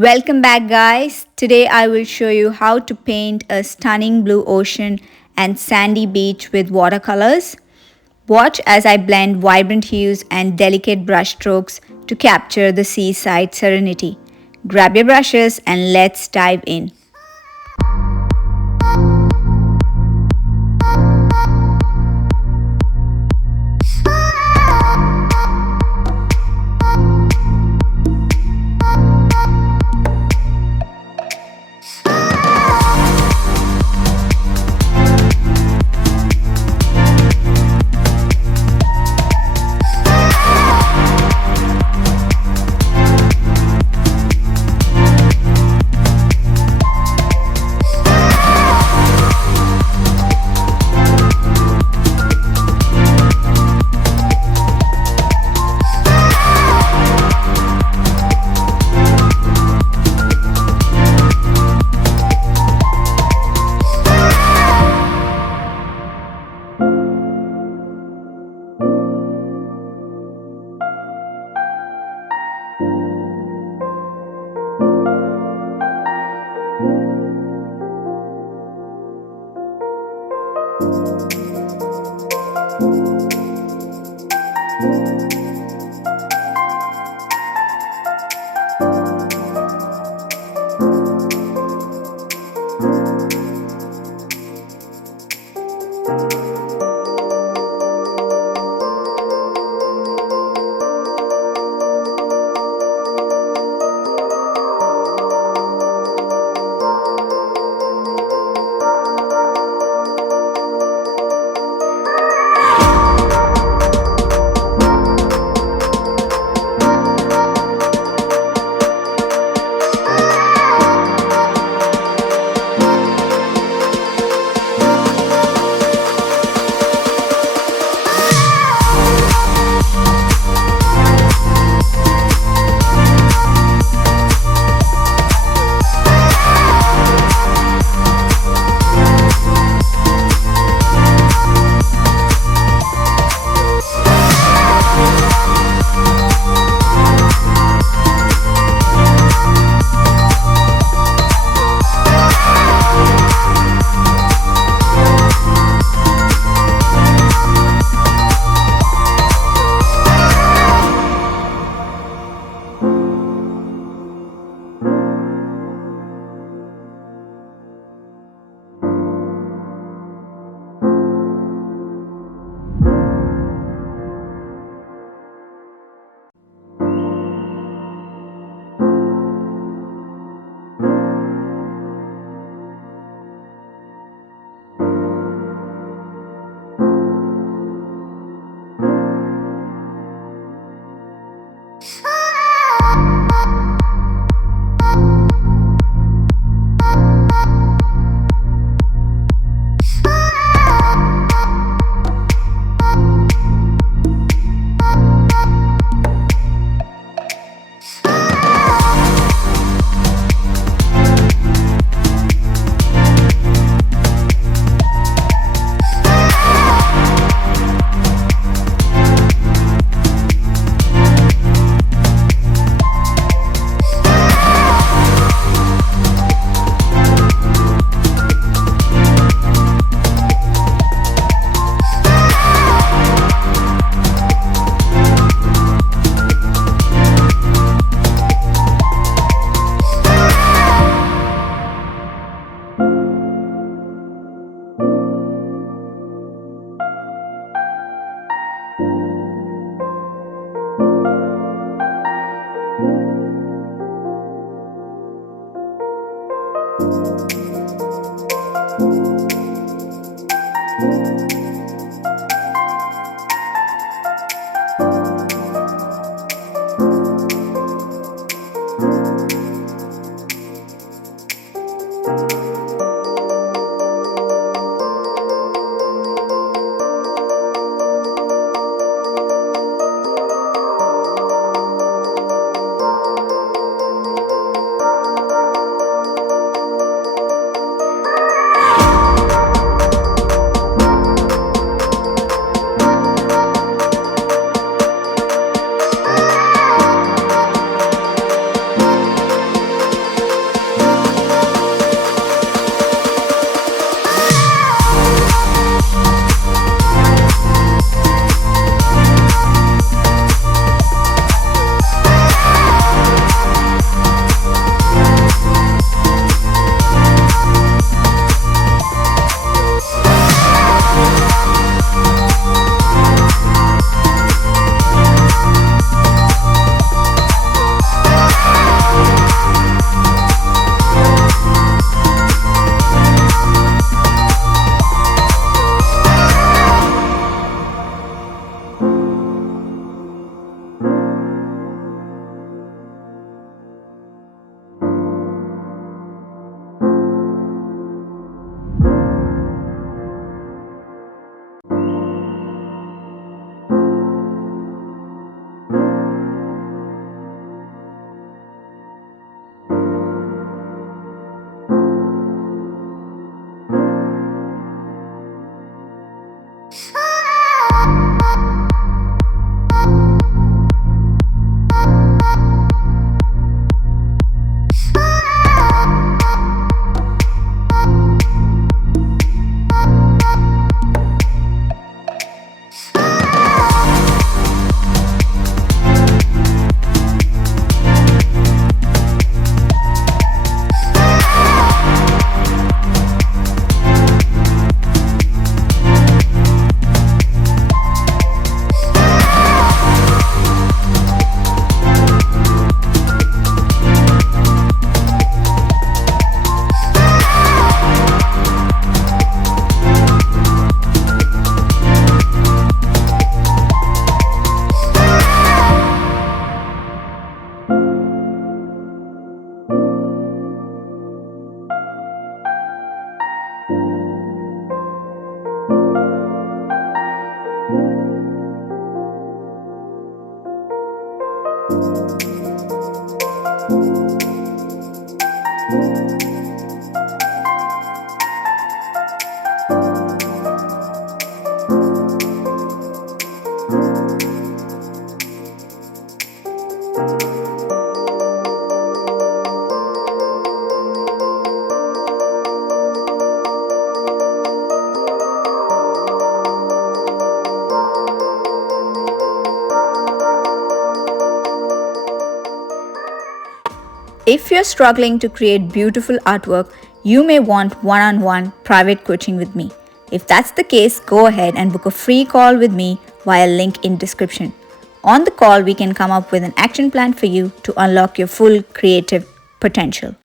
Welcome back, guys. Today I will show you how to paint a stunning blue ocean and sandy beach with watercolors. Watch as I blend vibrant hues and delicate brushstrokes to capture the seaside serenity. Grab your brushes and let's dive in. If you're struggling to create beautiful artwork, you may want one-on-one private coaching with me. If that's the case, go ahead and book a free call with me via link in description. On the call, we can come up with an action plan for you to unlock your full creative potential.